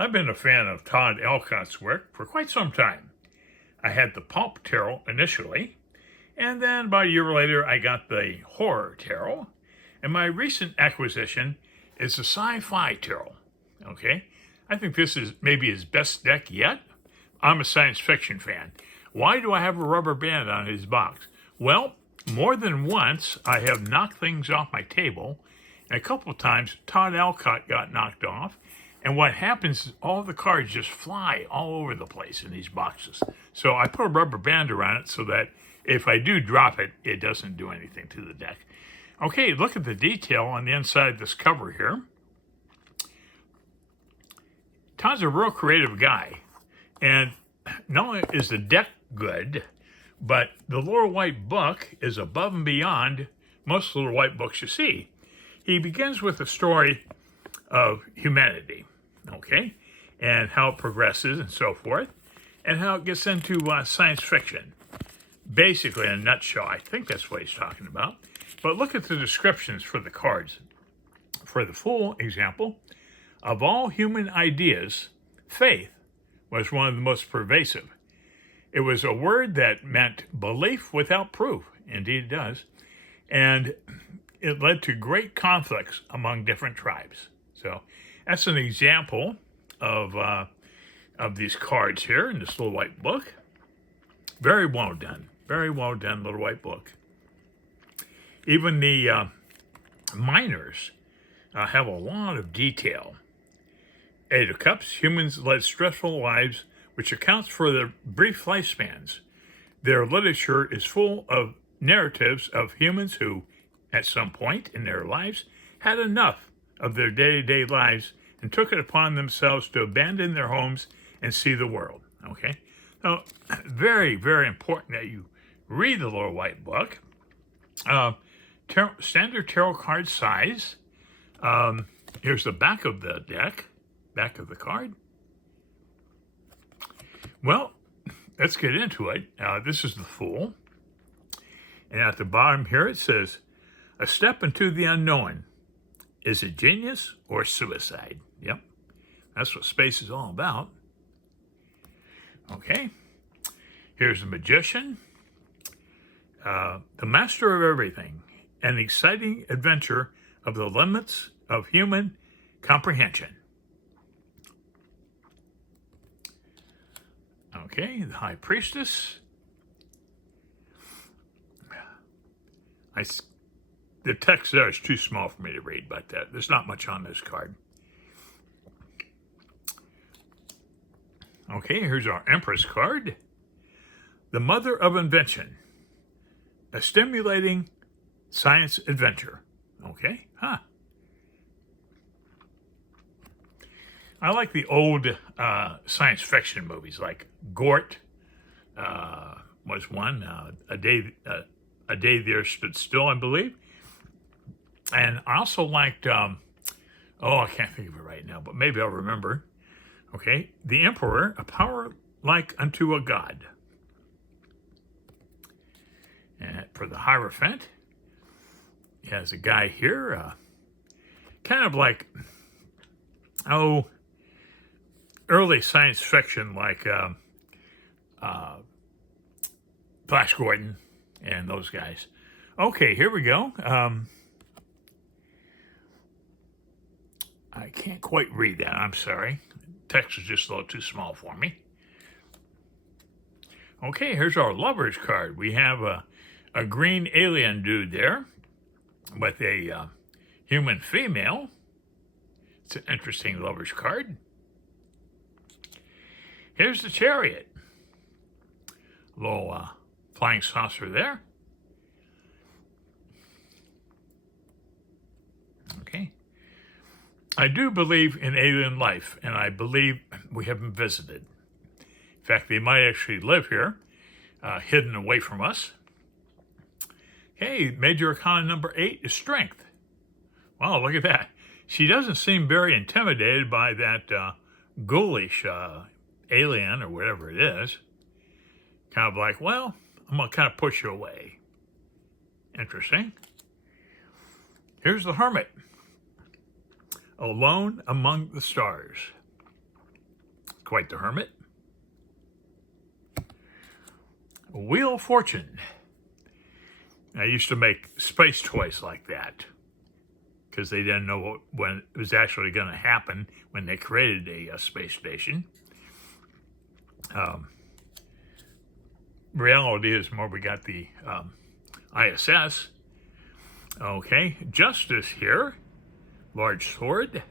I've been a fan of Todd Alcott's work for quite some time. I had the Pulp tarot initially, and then about a year later I got the Horror tarot, and my recent acquisition is the Sci-Fi tarot. Okay, I think this is maybe his best deck yet. I'm a science fiction fan. Why do I have a rubber band on his box? Well, more than once I have knocked things off my table, and a couple of times Todd Alcott got knocked off. And what happens is all the cards just fly all over the place in these boxes. So I put a rubber band around it so that if I do drop it, it doesn't do anything to the deck. Okay, look at the detail on the inside of this cover here. Todd's a real creative guy. And not only is the deck good, but the Little White Book is above and beyond most Little White books you see. He begins with a story of humanity, okay, and how it progresses and so forth, and how it gets into science fiction. Basically, in a nutshell, I think that's what he's talking about. But look at the descriptions for the cards. For the full example, of all human ideas, faith was one of the most pervasive. It was a word that meant belief without proof. Indeed, it does. And it led to great conflicts among different tribes. So that's an example of these cards here in this Little White Book. Very well done. Very well done, Little White Book. Even the minors have a lot of detail. Eight of Cups, humans led stressful lives, which accounts for their brief lifespans. Their literature is full of narratives of humans who, at some point in their lives, had enough of their day-to-day lives and took it upon themselves to abandon their homes and see the world. Okay? Now, very, very important that you read the Little White Book. Standard tarot card size. Here's the back of the deck, back of the card. Well, let's get into it. This is the Fool. And at the bottom here it says, a step into the unknown. Is it genius or suicide? Yep, that's what space is all about. Okay, here's the Magician. The master of everything. An exciting adventure of the limits of human comprehension. Okay, the High Priestess. The text there is too small for me to read, but there's not much on this card. Okay, here's our Empress card. The Mother of Invention. A stimulating science adventure. Okay, I like the old science fiction movies, like Gort was one. A Day There Stood Still, I believe. And I also liked, I can't think of it right now, but maybe I'll remember. Okay, The Emperor, a power like unto a god. And for the Hierophant, he has a guy here, kind of like, early science fiction, like Flash Gordon and those guys. Okay, here we go. I can't quite read that. I'm sorry. The text is just a little too small for me. Okay, here's our Lovers card. We have a green alien dude there with a human female. It's an interesting Lovers card. Here's the Chariot. A little flying saucer there. Okay. I do believe in alien life, and I believe we have them visited. In fact, they might actually live here, hidden away from us. Okay, Major Arcana number 8 is Strength. Wow, look at that. She doesn't seem very intimidated by that ghoulish alien or whatever it is. Kind of like, well, I'm going to kind of push you away. Interesting. Here's the Hermit. Alone among the stars. quite the hermit. Wheel of Fortune. I used to make space toys like that because they didn't know when it was actually going to happen when they created a space station. Reality is more we got the ISS. Okay, Justice here. Large sword.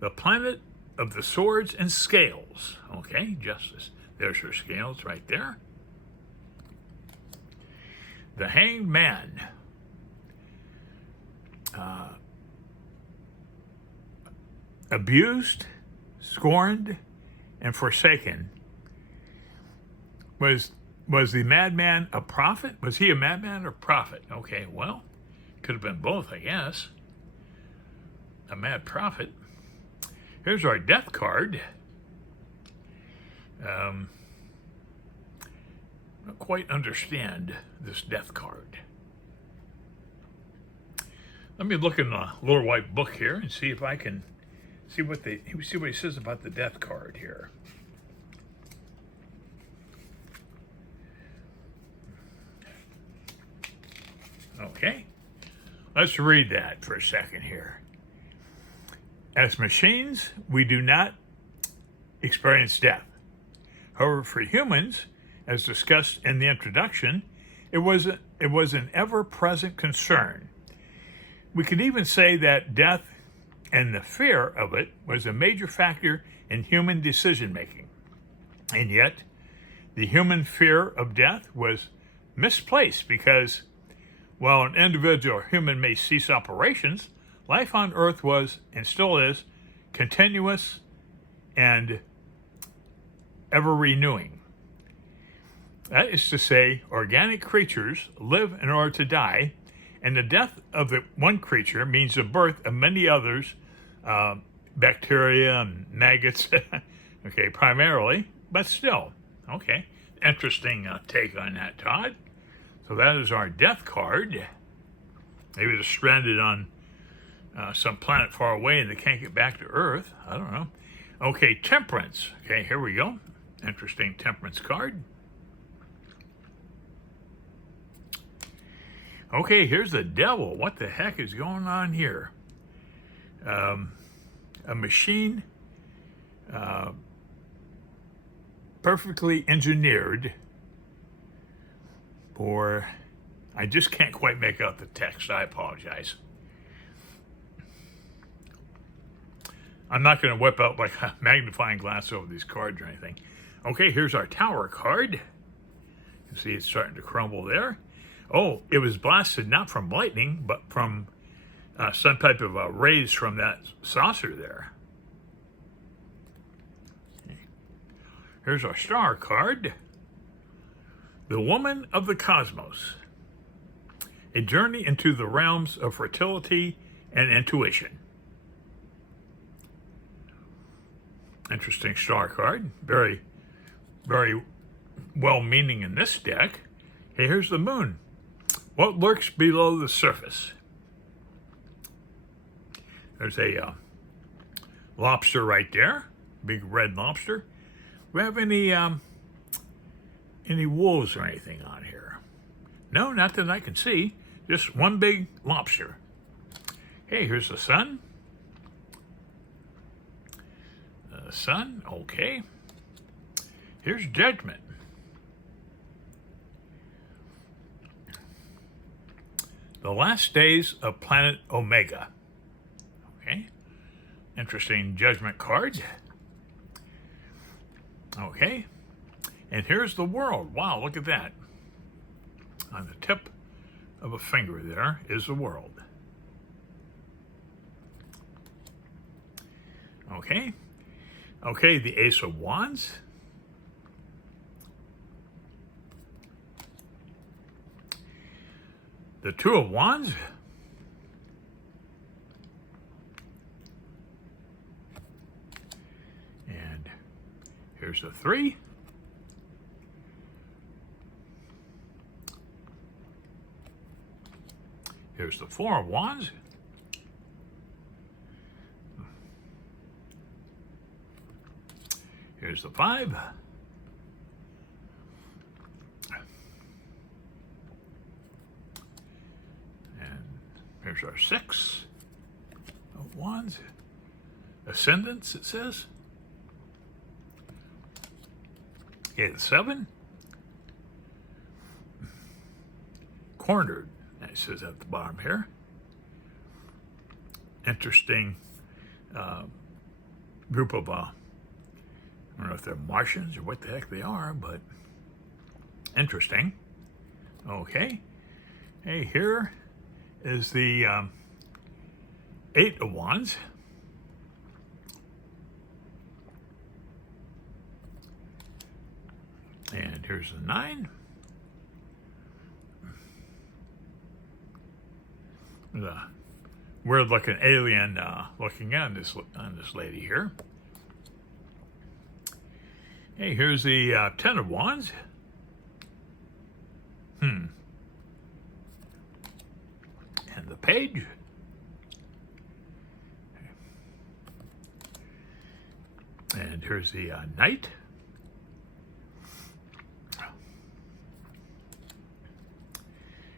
The planet of the swords and scales. Okay, Justice. There's her scales right there. The Hanged Man. Abused, scorned, and forsaken. Was the madman a prophet? Was he a madman or prophet? Okay, well, could have been both, I guess. A mad prophet. Here's our death card. Don't quite understand this death card. Let me look in the little white book here and see if I can see what he says about the death card here. Okay, let's read that for a second here. As machines, we do not experience death. However, for humans, as discussed in the introduction, it was an ever-present concern. We could even say that death and the fear of it was a major factor in human decision-making. And yet, the human fear of death was misplaced because, while an individual human may cease operations, life on Earth was, and still is, continuous and ever-renewing. That is to say, organic creatures live in order to die, and the death of the one creature means the birth of many others, bacteria and maggots, okay, primarily, but still. Okay, interesting take on that, Todd. So that is our death card. Maybe they're stranded on some planet far away and they can't get back to Earth. I don't know. Okay, temperance. Okay, here we go. Interesting temperance card. Okay, here's the devil. What the heck is going on here? A machine perfectly engineered for, I just can't quite make out the text. I apologize. I'm not going to whip out like a magnifying glass over these cards or anything. Okay, here's our tower card. You can see it's starting to crumble there. Oh, it was blasted not from lightning, but from some type of rays from that saucer there. Okay. Here's our star card. The Woman of the Cosmos. A journey into the realms of fertility and intuition. Interesting star card. Very, very well-meaning in this deck. Hey, here's the moon. What lurks below the surface? There's a lobster right there. Big red lobster. Do we have any wolves or anything on here? No, not that I can see. Just one big lobster. Hey, here's the sun. Sun, okay. Here's judgment. The last days of planet Omega. Okay. Interesting judgment card. Okay. And here's the world. Wow, look at that. On the tip of a finger there is the world. Okay. Okay, the Ace of Wands. The Two of Wands. And here's the Three. Here's the Four of Wands. Here's the 5. And here's our 6 of wands. Ascendants, it says. Okay, the 7. Cornered, it says at the bottom here. Interesting group of, I don't know if they're Martians or what the heck they are, but interesting. Okay. Hey, here is the 8 of wands. And here's the 9. The weird-looking alien looking on this lady here. Hey, here's the 10 of wands. And the page. And here's the knight.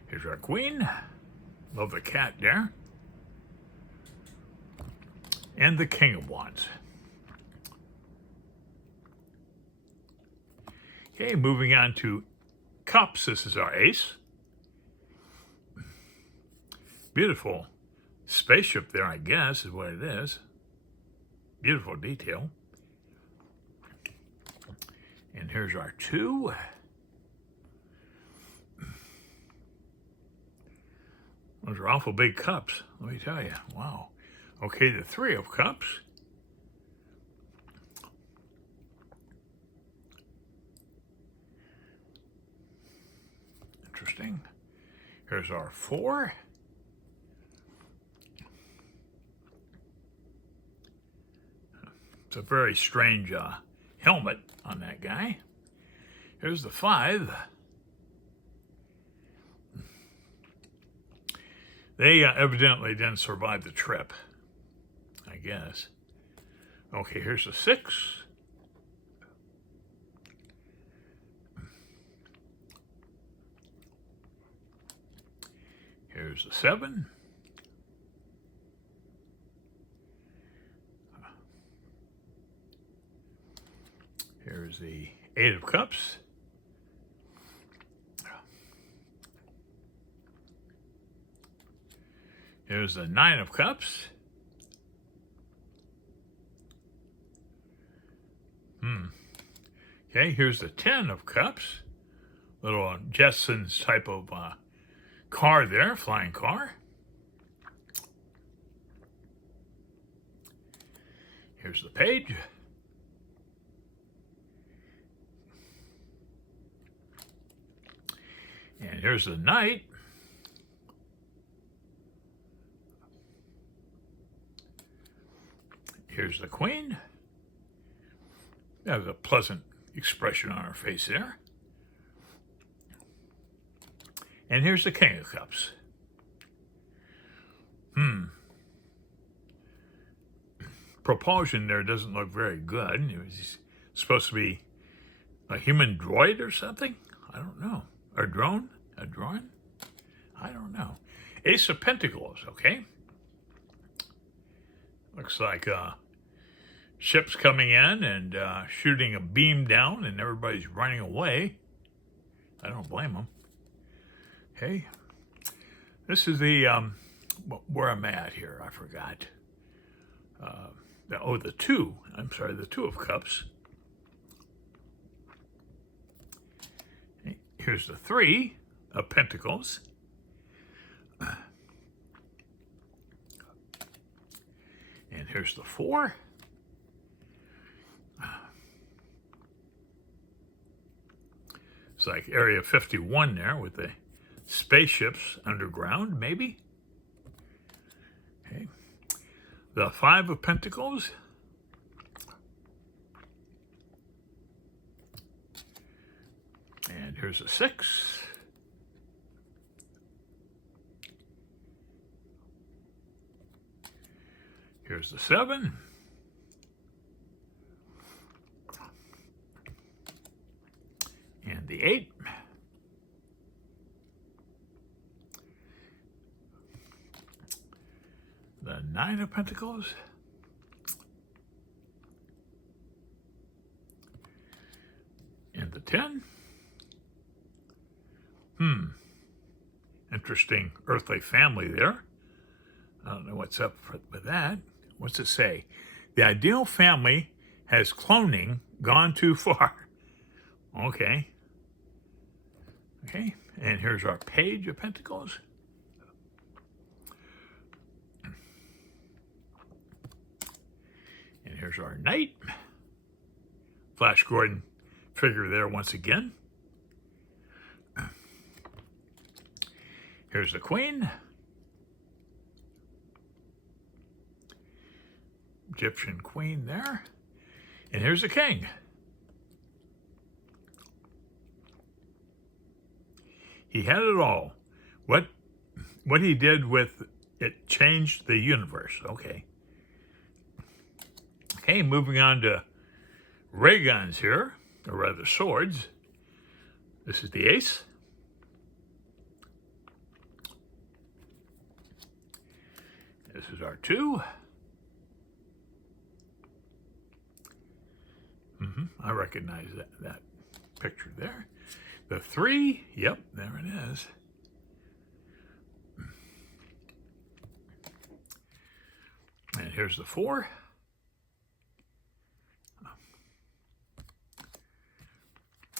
Here's our queen. Love the cat there. And the king of wands. Okay, moving on to cups. This is our ace. Beautiful spaceship there, I guess, is what it is. Beautiful detail. And here's our 2. Those are awful big cups, let me tell you. Wow. Okay, the 3 of cups. Interesting. Here's our 4. It's a very strange helmet on that guy. Here's the 5. They evidently didn't survive the trip, I guess. Okay, here's the 6. Here's the 7. Here's the 8 of cups. Here's the 9 of cups. Okay, here's the 10 of cups. Little Jetsons type of car there, flying car. Here's the page. And here's the knight. Here's the queen. That was a pleasant expression on her face there. And here's the king of cups. Propulsion there doesn't look very good. It was supposed to be a human droid or something. I don't know. A drone? A drone? I don't know. Ace of Pentacles, okay? Looks like ships coming in and shooting a beam down and everybody's running away. I don't blame them. Okay. This is the, where I'm at here. I forgot. The 2. I'm sorry, the 2 of cups. Here's the 3 of pentacles. And here's the 4. It's like Area 51 there with the spaceships underground, maybe. Okay. The 5 of pentacles. And here's a 6. Here's the 7. the 8. The 9 of Pentacles. And the 10. Interesting earthly family there. I don't know what's up with that. What's it say? The ideal family has cloning gone too far. Okay. Okay. And here's our Page of Pentacles. And here's our Knight. Flash Gordon figure there once again. Here's the Queen. Egyptian Queen there. And here's the King. He had it all. What he did with it changed the universe. Okay. Okay, moving on to ray guns here, or rather swords. This is the Ace. This is our 2. I recognize that picture there. The 3, yep, there it is. And here's the 4.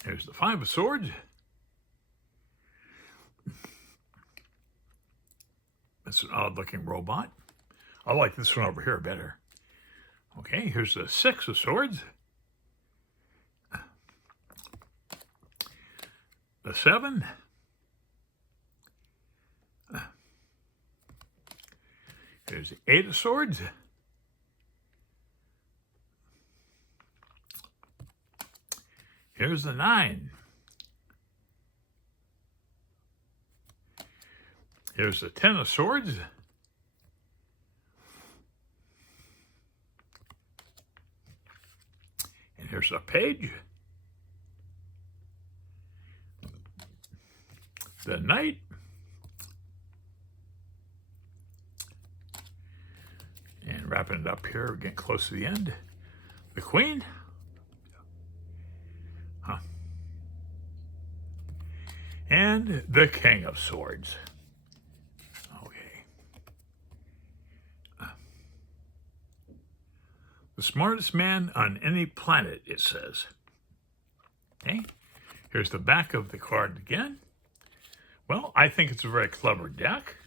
Here's the 5 of Swords. That's an odd-looking robot. I like this one over here better. Okay, here's the 6 of Swords. The 7. Here's the 8 of Swords. Here's the 9. Here's the 10 of Swords. And here's the Page. The Knight. And wrapping it up here, we're getting close to the end. The Queen. And the King of Swords. Okay. The smartest man on any planet, it says. Okay. Here's the back of the card again. Well, I think it's a very clever deck.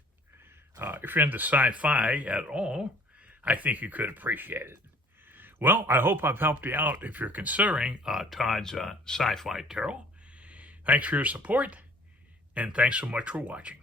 If you're into sci-fi at all, I think you could appreciate it. Well, I hope I've helped you out if you're considering Todd's Sci-Fi Tarot. Thanks for your support, and thanks so much for watching.